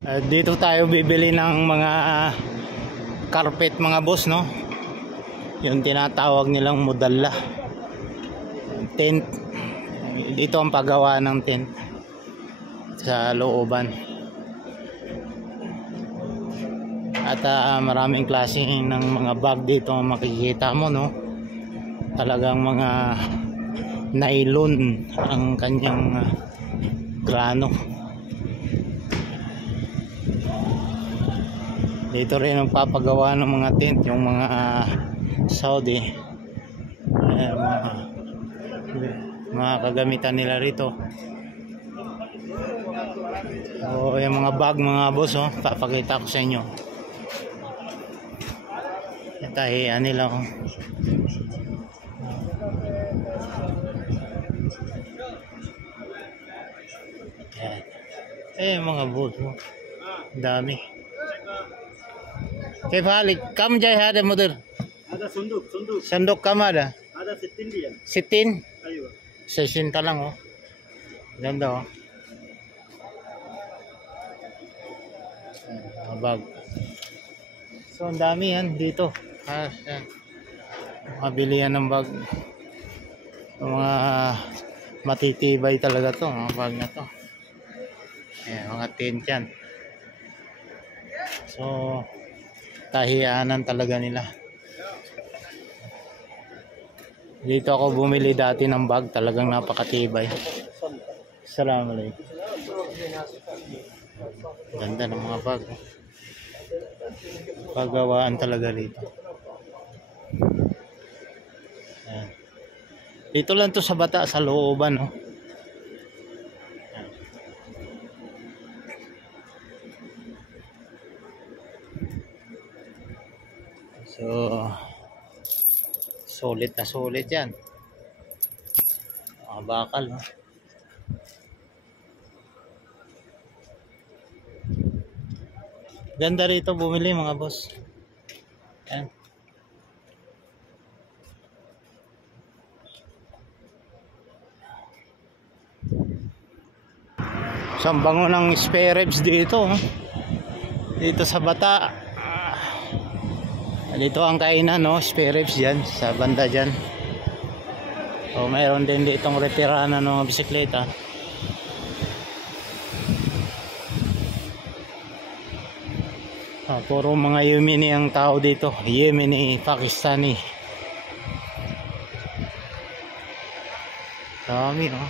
Dito tayo bibili ng mga carpet mga boss, no? Yung tinatawag nilang modala, tent. Dito ang paggawa ng tent sa looban. At maraming klase ng mga bag dito ang makikita mo, no? Talagang mga nylon ang kanyang grano. Dito rin ang papagawa ng mga tent, yung mga Saudi. Mga kagamitan nila rito. O yung mga bag mga boss, oh, papakita ko sa inyo. Tahiyan nila, oh. Mga boss, oh. Dami. كيف حالك؟ كم جاي هذا مدير؟ هذا صندوق صندوق كم هذا؟ هذا 60 ريال 60؟ ايوه 60 lang, oh. Ganda, oh. Bag. So ang dami yan dito. Mabili yan ng bag. Mga matitibay talaga to, mga bag na to. Mga tent yan. So tahiyaanan talaga nila. Dito ako bumili dati ng bag, talagang napakatibay. Assalamualaikum. Ganda ng mga bag. Paggawaan talaga dito. Ayan. Dito lang to sa Bata, sa looban, no? So solid na solid yan. Mga bakal, no? Ganda rito bumili mga boss. Yan. So ang bango ng spare ribs dito, oh. Dito sa Bata. Dito ang kainan, no? Spare ribs dyan sa banda dyan. O mayroon din ditong reparanan ng bisikleta. Puro mga Yemeni ang tao dito. Yemeni, Pakistani. Dami, no?